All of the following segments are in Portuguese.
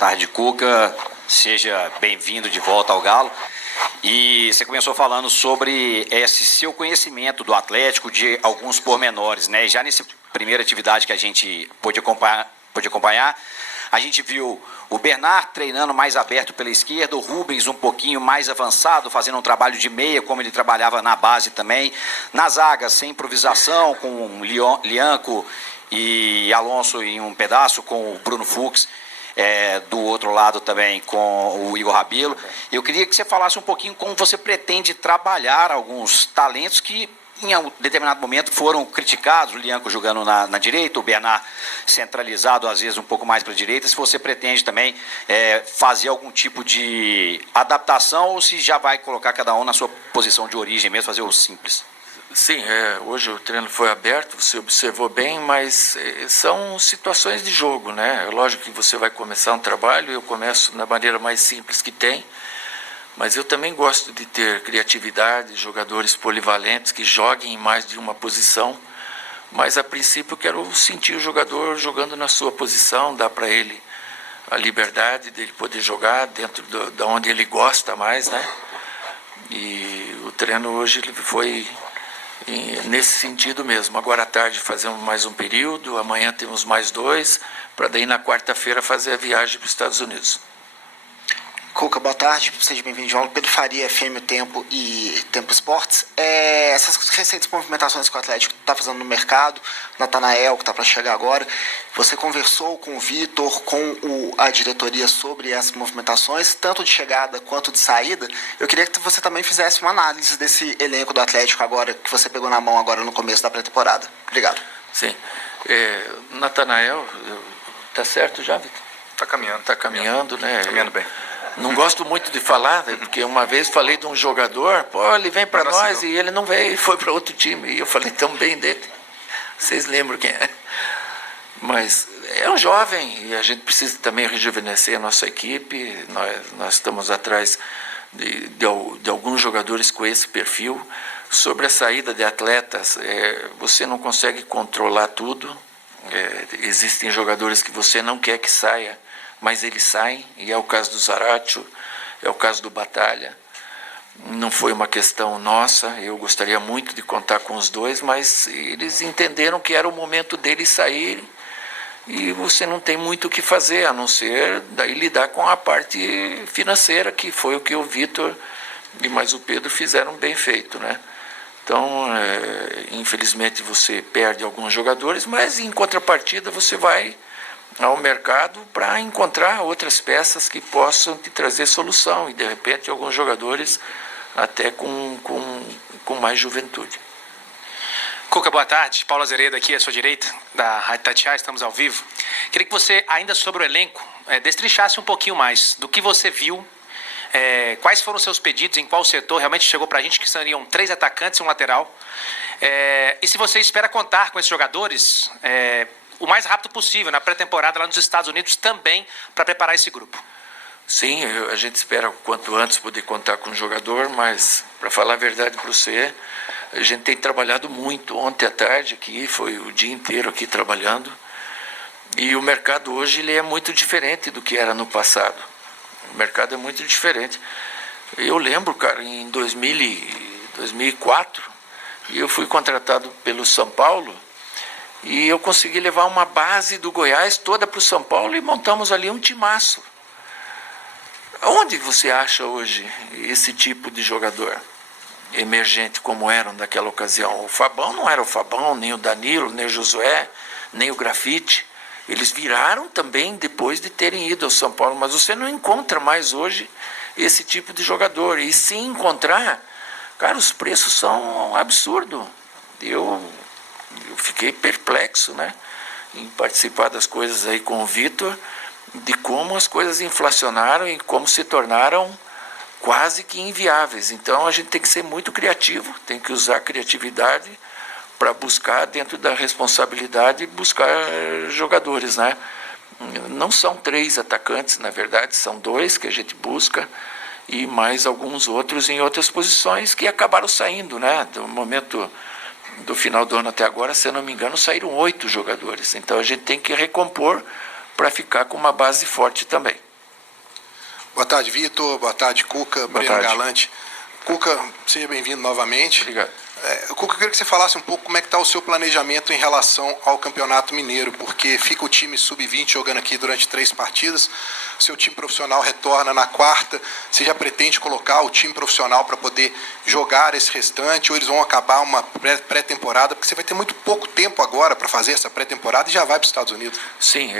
tarde, Cuca. Seja bem-vindo de volta ao Galo. E você começou falando sobre esse seu conhecimento do Atlético, de alguns pormenores, né? E já nessa primeira atividade que a gente pôde acompanhar, a gente viu o Bernard treinando mais aberto pela esquerda, o Rubens um pouquinho mais avançado, fazendo um trabalho de meia, como ele trabalhava na base também. Na zaga, sem improvisação, com Lianco e Alonso em um pedaço, com o Bruno Fux. Do outro lado também com o Igor Rabelo. Eu queria que você falasse um pouquinho como você pretende trabalhar alguns talentos que em um determinado momento foram criticados, o Lianco jogando na direita, o Bernard centralizado às vezes um pouco mais para a direita, se você pretende também fazer algum tipo de adaptação ou se já vai colocar cada um na sua posição de origem mesmo, fazer o simples. Sim, hoje o treino foi aberto, você observou bem, mas são situações de jogo, né? É lógico que você vai começar um trabalho, eu começo da maneira mais simples que tem, mas eu também gosto de ter criatividade, jogadores polivalentes que joguem em mais de uma posição, mas a princípio eu quero sentir o jogador jogando na sua posição, dar para ele a liberdade dele poder jogar dentro da onde ele gosta mais, né? E o treino hoje ele foi nesse sentido mesmo. Agora à tarde fazemos mais um período, amanhã temos mais 2, para daí na quarta-feira fazer a viagem para os Estados Unidos. Cuca, boa tarde, seja bem-vindo de volta. Pedro Faria, FM O Tempo e Tempo Esportes. Essas recentes movimentações que o Atlético está fazendo no mercado, Natanael, que está para chegar agora, você conversou com o Vitor, com a diretoria sobre essas movimentações, tanto de chegada quanto de saída. Eu queria que você também fizesse uma análise desse elenco do Atlético agora, que você pegou na mão agora no começo da pré-temporada. Obrigado. Sim. Natanael, tá certo já, Vitor? Está caminhando. Está caminhando, né? Caminhando bem. Não gosto muito de falar, né, porque uma vez falei de um jogador, ele vem para nós e ele não veio, foi para outro time. E eu falei tão bem dele. Vocês lembram quem é? Mas é um jovem e a gente precisa também rejuvenescer a nossa equipe. Nós estamos atrás de alguns jogadores com esse perfil. Sobre a saída de atletas, você não consegue controlar tudo. Existem jogadores que você não quer que saia, mas eles saem, e é o caso do Zaratio, é o caso do Batalha. Não foi uma questão nossa, eu gostaria muito de contar com os dois, mas eles entenderam que era o momento deles saírem, e você não tem muito o que fazer, a não ser daí lidar com a parte financeira, que foi o que o Vitor e mais o Pedro fizeram bem feito, né? Então, infelizmente você perde alguns jogadores, mas em contrapartida você vai ao mercado para encontrar outras peças que possam te trazer solução e de repente alguns jogadores até com mais juventude. Cuca, boa tarde. Paulo Azeredo aqui à sua direita, da Rádio Tatiá, estamos ao vivo. Queria que você, ainda sobre o elenco, destrinchasse um pouquinho mais do que você viu, quais foram os seus pedidos, em qual setor realmente chegou para a gente que seriam 3 atacantes e um lateral, e se você espera contar com esses jogadores o mais rápido possível, na pré-temporada lá nos Estados Unidos também, para preparar esse grupo. Sim, a gente espera o quanto antes poder contar com o jogador, mas para falar a verdade para você, a gente tem trabalhado muito. Ontem à tarde aqui, foi o dia inteiro aqui trabalhando, e o mercado hoje ele é muito diferente do que era no passado. O mercado é muito diferente. Eu lembro, cara, em 2004, eu fui contratado pelo São Paulo, e eu consegui levar uma base do Goiás toda para o São Paulo e montamos ali um timaço. Onde você acha hoje esse tipo de jogador emergente como eram naquela ocasião? O Fabão não era o Fabão, nem o Danilo, nem o Josué, nem o Grafite. Eles viraram também depois de terem ido ao São Paulo, mas você não encontra mais hoje esse tipo de jogador. E se encontrar, cara, os preços são absurdos. Eu fiquei perplexo, né, em participar das coisas aí com o Vitor, de como as coisas inflacionaram e como se tornaram quase que inviáveis. Então a gente tem que ser muito criativo, tem que usar a criatividade para buscar, dentro da responsabilidade, buscar jogadores, né? Não são 3 atacantes, na verdade, são 2 que a gente busca, e mais alguns outros em outras posições que acabaram saindo, né? Do momento do final do ano até agora, se eu não me engano, saíram 8 jogadores. Então a gente tem que recompor para ficar com uma base forte também. Boa tarde, Vitor. Boa tarde, Cuca. Boa Breno tarde. Galante. Cuca, seja bem-vindo novamente. Obrigado. Cuca, eu queria que você falasse um pouco como é que está o seu planejamento em relação ao Campeonato Mineiro, porque fica o time sub-20 jogando aqui durante 3 partidas, o seu time profissional retorna na quarta, você já pretende colocar o time profissional para poder jogar esse restante, ou eles vão acabar uma pré-temporada, porque você vai ter muito pouco tempo agora para fazer essa pré-temporada e já vai para os Estados Unidos. Sim,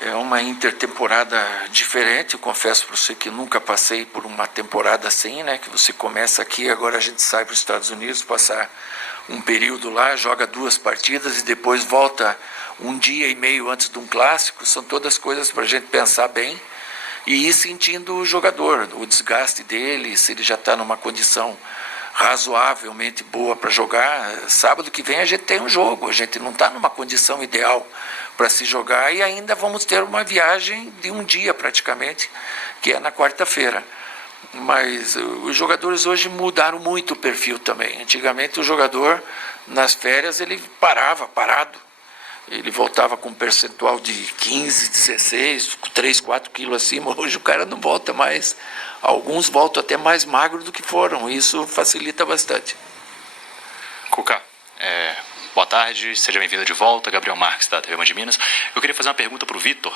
é uma intertemporada diferente. Eu confesso para você que nunca passei por uma temporada assim, né? Que você começa aqui, agora a gente sai para os Estados Unidos, passar um período lá, joga 2 partidas e depois volta um dia e meio antes de um clássico. São todas coisas para a gente pensar bem e ir sentindo o jogador, o desgaste dele, se ele já está numa condição razoavelmente boa para jogar. Sábado que vem a gente tem um jogo, a gente não está numa condição ideal para se jogar e ainda vamos ter uma viagem de um dia praticamente, que é na quarta-feira. Mas os jogadores hoje mudaram muito o perfil também. Antigamente o jogador nas férias ele parado. Ele voltava com um percentual de 15, 16, 3, 4 quilos acima. Hoje o cara não volta mais. Alguns voltam até mais magros do que foram. Isso facilita bastante. Cuca, boa tarde, seja bem-vindo de volta, Gabriel Marques da TV Band Minas. Eu queria fazer uma pergunta para o Vitor,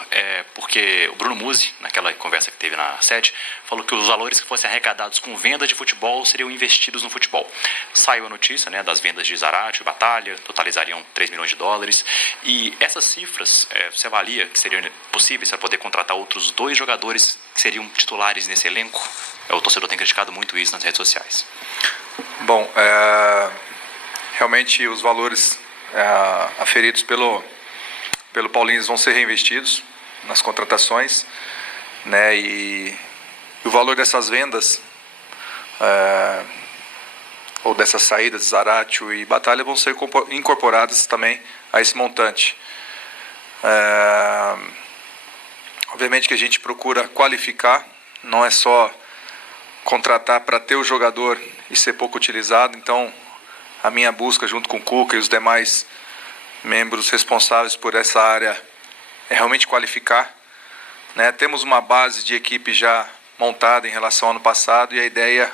porque o Bruno Musi, naquela conversa que teve na sede, falou que os valores que fossem arrecadados com venda de futebol seriam investidos no futebol. Saiu a notícia, né, das vendas de Zaratio e Batalha, totalizariam 3 milhões de dólares, e essas cifras, você avalia que seriam possíveis para poder contratar outros 2 jogadores que seriam titulares nesse elenco? O torcedor tem criticado muito isso nas redes sociais. Bom, realmente os valores aferidos pelo Paulinho vão ser reinvestidos nas contratações, né? E o valor dessas vendas ou dessas saídas de Zaratio e Batalha vão ser incorporadas também a esse montante. Obviamente que a gente procura qualificar, não é só contratar para ter o jogador e ser pouco utilizado. Então a minha busca junto com o Cuca e os demais membros responsáveis por essa área é realmente qualificar, né? Temos uma base de equipe já montada em relação ao ano passado e a ideia,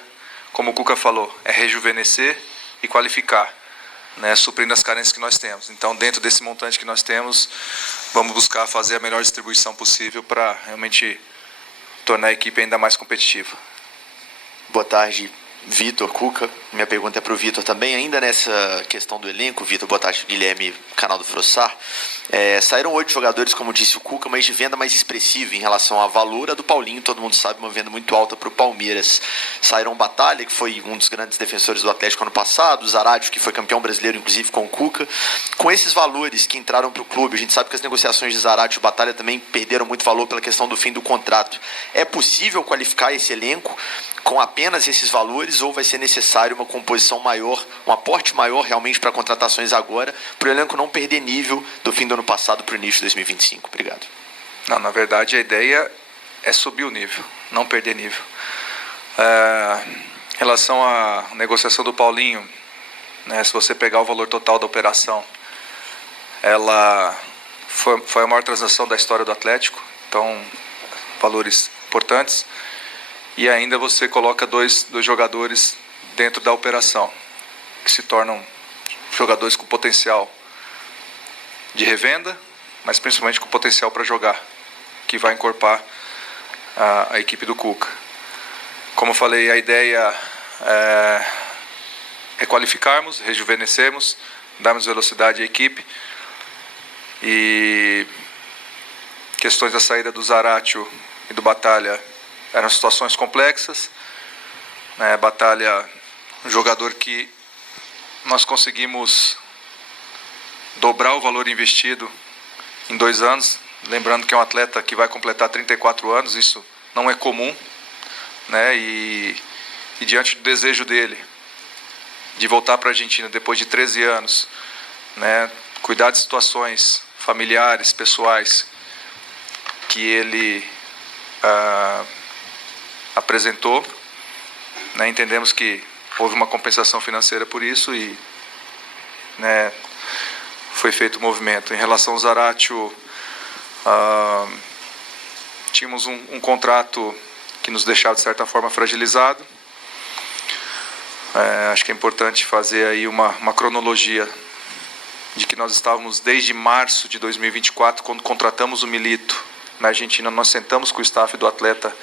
como o Cuca falou, é rejuvenescer e qualificar, né? Suprindo as carências que nós temos. Então, dentro desse montante que nós temos, vamos buscar fazer a melhor distribuição possível para realmente tornar a equipe ainda mais competitiva. Boa tarde, Vitor, Cuca. Minha pergunta é para o Vitor também. Ainda nessa questão do elenco, Vitor, boa tarde, Guilherme, canal do Frossar. Saíram 8 jogadores, como disse o Cuca, mas de venda mais expressiva em relação à valor. A do Paulinho, todo mundo sabe, uma venda muito alta para o Palmeiras. Saíram Batalha, que foi um dos grandes defensores do Atlético ano passado, Zaratio, que foi campeão brasileiro, inclusive com o Cuca. Com esses valores que entraram para o clube, a gente sabe que as negociações de Zaratio e Batalha também perderam muito valor pela questão do fim do contrato. É possível qualificar esse elenco com apenas esses valores ou vai ser necessário uma composição maior, um aporte maior realmente para contratações agora, para o elenco não perder nível do fim do ano passado para o início de 2025? Obrigado. Não, na verdade a ideia é subir o nível, não perder nível. Em relação à negociação do Paulinho, né, se você pegar o valor total da operação, ela foi a maior transação da história do Atlético, então valores importantes. E ainda você coloca dois jogadores dentro da operação, que se tornam jogadores com potencial de revenda, mas principalmente com potencial para jogar, que vai encorpar a equipe do Cuca. Como eu falei, a ideia é qualificarmos, rejuvenescermos, darmos velocidade à equipe. E questões da saída do Zaratio e do Batalha eram situações complexas, né? Batalha, um jogador que nós conseguimos dobrar o valor investido em 2 anos, lembrando que é um atleta que vai completar 34 anos, isso não é comum, né? E diante do desejo dele de voltar para a Argentina depois de 13 anos, né? Cuidar de situações familiares, pessoais, que ele apresentou, né? Entendemos que houve uma compensação financeira por isso e, né, foi feito o movimento. Em relação ao Zaratio, tínhamos um contrato que nos deixava, de certa forma, fragilizado. Acho que é importante fazer aí uma cronologia de que nós estávamos desde março de 2024, quando contratamos o Milito na Argentina. Nós sentamos com o staff do atleta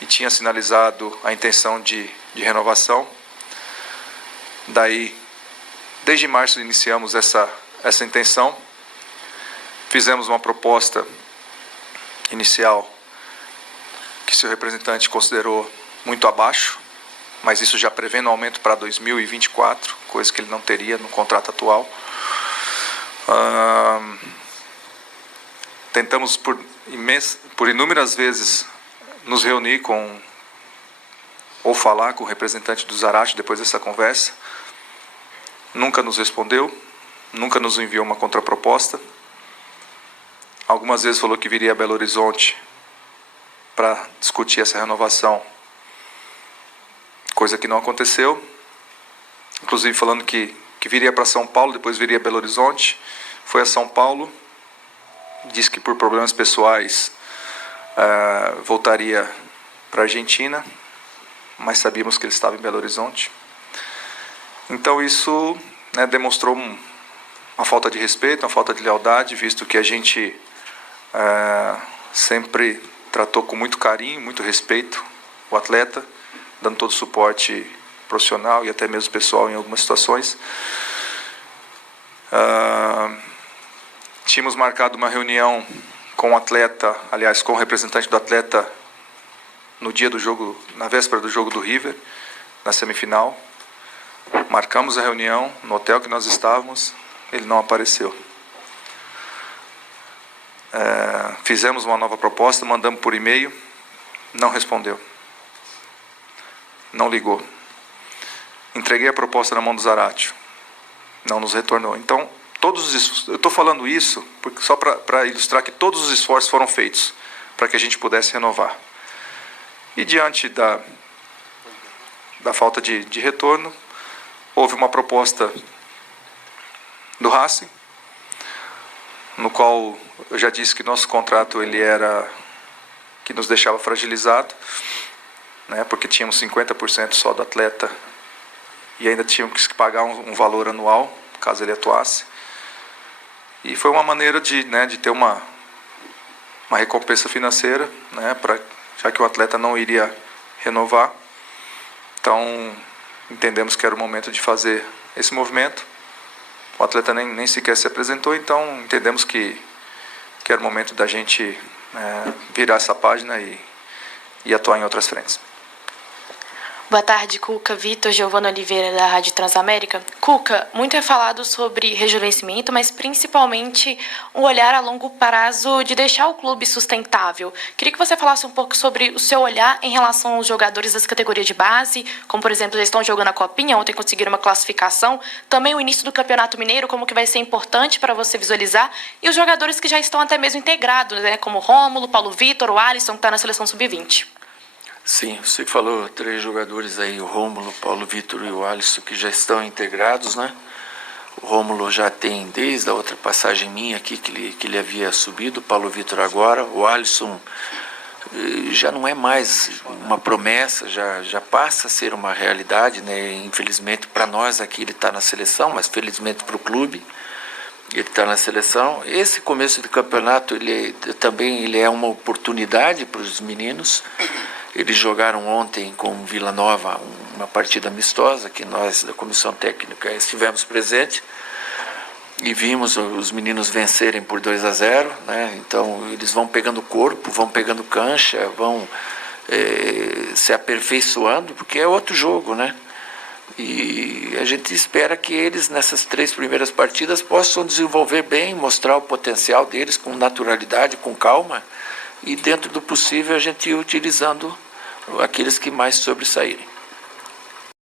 e tinha sinalizado a intenção de renovação. Daí, desde março, iniciamos essa intenção. Fizemos uma proposta inicial que seu representante considerou muito abaixo, mas isso já prevendo aumento para 2024, coisa que ele não teria no contrato atual. Tentamos por inúmeras vezes nos reunir ou falar com o representante do Zarate depois dessa conversa. Nunca nos respondeu, nunca nos enviou uma contraproposta. Algumas vezes falou que viria a Belo Horizonte para discutir essa renovação, coisa que não aconteceu. Inclusive falando que viria para São Paulo, depois viria a Belo Horizonte. Foi a São Paulo, disse que por problemas pessoais voltaria para a Argentina, mas sabíamos que ele estava em Belo Horizonte. Então isso, né, demonstrou uma falta de respeito, uma falta de lealdade, visto que a gente sempre tratou com muito carinho, muito respeito o atleta, dando todo o suporte profissional e até mesmo pessoal em algumas situações. Tínhamos marcado uma reunião com o atleta, aliás, com o representante do atleta no dia do jogo, na véspera do jogo do River, na semifinal. Marcamos a reunião no hotel que nós estávamos, ele não apareceu. Fizemos uma nova proposta, mandamos por e-mail, não respondeu. Não ligou. Entreguei a proposta na mão do Zaratio, não nos retornou. Então, eu estou falando isso só para ilustrar que todos os esforços foram feitos para que a gente pudesse renovar. E diante da falta de retorno, houve uma proposta do Racing, no qual eu já disse que nosso contrato que nos deixava fragilizado, né, porque tínhamos 50% só do atleta e ainda tínhamos que pagar um valor anual, caso ele atuasse. E foi uma maneira de ter uma recompensa financeira, né, já que o atleta não iria renovar. Então, entendemos que era o momento de fazer esse movimento. O atleta nem sequer se apresentou, então entendemos que era o momento da gente virar essa página e atuar em outras frentes. Boa tarde, Cuca, Vitor, Giovana Oliveira, da Rádio Transamérica. Cuca, muito é falado sobre rejuvenescimento, mas principalmente um olhar a longo prazo de deixar o clube sustentável. Queria que você falasse um pouco sobre o seu olhar em relação aos jogadores das categorias de base, como, por exemplo, eles estão jogando a Copinha, ontem conseguiram uma classificação, também o início do Campeonato Mineiro, como que vai ser importante para você visualizar, e os jogadores que já estão até mesmo integrados, né, como o Rômulo, Paulo Vitor, o Alisson, que está na seleção sub-20. Sim, você falou 3 jogadores aí, o Rômulo, o Paulo Vitor e o Alisson, que já estão integrados, né? O Rômulo já tem, desde a outra passagem minha aqui, que ele havia subido, o Paulo Vitor agora, o Alisson já não é mais uma promessa, já passa a ser uma realidade, né? Infelizmente para nós aqui ele está na seleção, mas felizmente para o clube ele está na seleção. Esse começo de campeonato ele é uma oportunidade para os meninos. Eles jogaram ontem com o Vila Nova uma partida amistosa, que nós da comissão técnica estivemos presentes e vimos os meninos vencerem por 2-0, né? Então eles vão pegando corpo, vão pegando cancha, vão se aperfeiçoando, porque é outro jogo, né? E a gente espera que eles nessas 3 primeiras partidas possam desenvolver bem, mostrar o potencial deles com naturalidade, com calma, e dentro do possível a gente ir utilizando aqueles que mais sobressaírem.